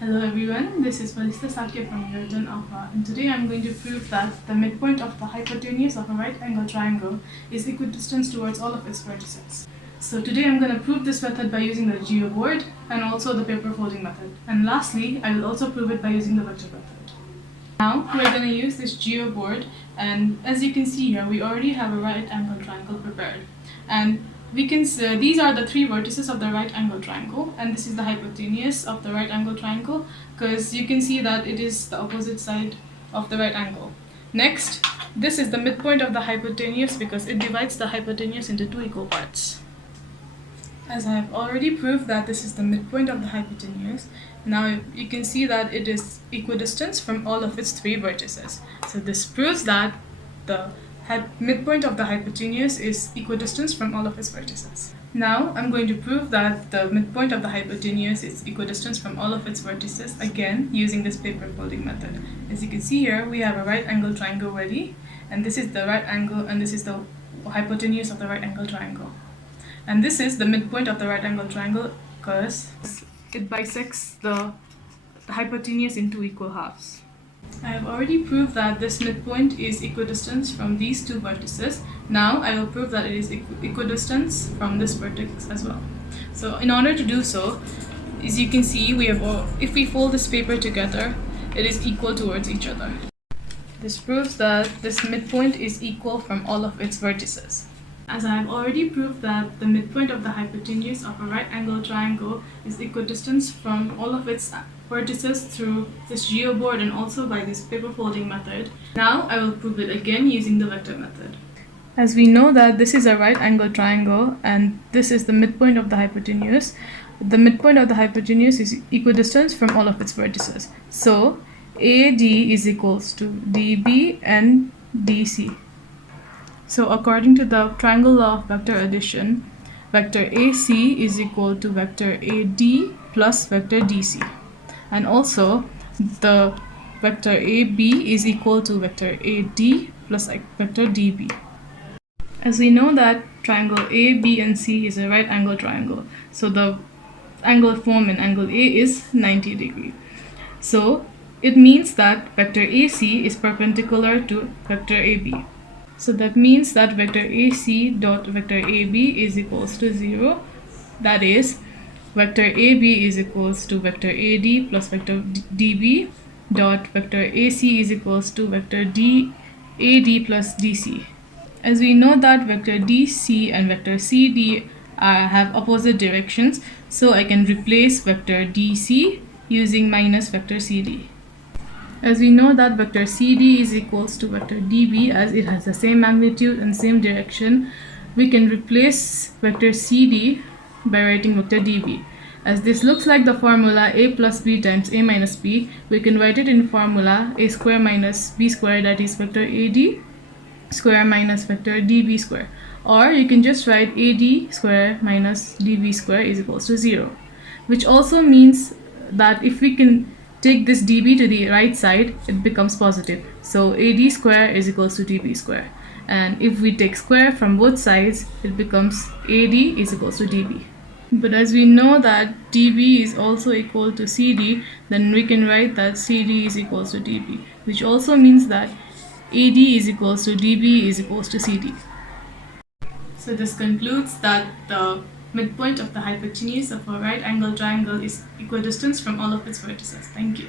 Hello everyone, this is Palistha Shakya from Year 10 Alpha, and today I'm going to prove that the midpoint of the hypotenuse of a right angle triangle is equidistant towards all of its vertices. So today I'm going to prove this method by using the geoboard and also the paper folding method. And lastly, I will also prove it by using the vector method. Now we're going to use this geoboard, and as you can see here, we already have a right angle triangle prepared. And we can say these are the three vertices of the right angle triangle, and this is the hypotenuse of the right angle triangle, because you can see that it is the opposite side of the right angle. Next, this is the midpoint of the hypotenuse because it divides the hypotenuse into two equal parts. As I have already proved that this is the midpoint of the hypotenuse, now you can see that it is equidistant from all of its three vertices. So this proves that the midpoint of the hypotenuse is equidistant from all of its vertices. Now I'm going to prove that the midpoint of the hypotenuse is equidistant from all of its vertices, again using this paper folding method. As you can see here, we have a right angle triangle ready, and this is the right angle, and this is the hypotenuse of the right angle triangle. And this is the midpoint of the right angle triangle because it bisects the hypotenuse into equal halves. I have already proved that this midpoint is equidistant from these two vertices. Now I will prove that it is equidistant from this vertex as well. So in order to do so, as you can see, if we fold this paper together, it is equal towards each other. This proves that this midpoint is equal from all of its vertices. As I have already proved that the midpoint of the hypotenuse of a right angle triangle is equidistant from all of its vertices through this geoboard and also by this paper folding method. Now I will prove it again using the vector method. As we know that this is a right angle triangle and this is the midpoint of the hypotenuse, the midpoint of the hypotenuse is equidistant from all of its vertices. So AD is equals to DB and DC. So according to the triangle law of vector addition, vector AC is equal to vector AD plus vector DC. And also the vector AB is equal to vector AD plus vector DB. As we know that triangle A, B and C is a right angle triangle, so the angle formed in angle A is 90 degrees. So it means that vector AC is perpendicular to vector AB. So that means that vector AC dot vector AB is equals to 0. That is, vector AB is equals to vector AD plus vector DB dot vector AC is equals to vector AD plus DC. As we know that vector DC and vector CD have opposite directions, so I can replace vector DC using minus vector CD. As we know that vector CD is equals to vector DB as it has the same magnitude and same direction, we can replace vector CD by writing vector DB. As this looks like the formula A plus B times A minus B, we can write it in formula A square minus B square, that is vector AD square minus vector DB square. Or you can just write AD square minus DB square is equals to 0. Which also means that if we can take this dB to the right side, it becomes positive. So AD square is equals to DB square. And if we take square from both sides, it becomes AD is equals to DB. But as we know that DB is also equal to CD, then we can write that CD is equals to DB, which also means that AD is equals to DB is equals to CD. So this concludes that the midpoint of the hypotenuse of a right angle triangle is equidistant from all of its vertices. Thank you.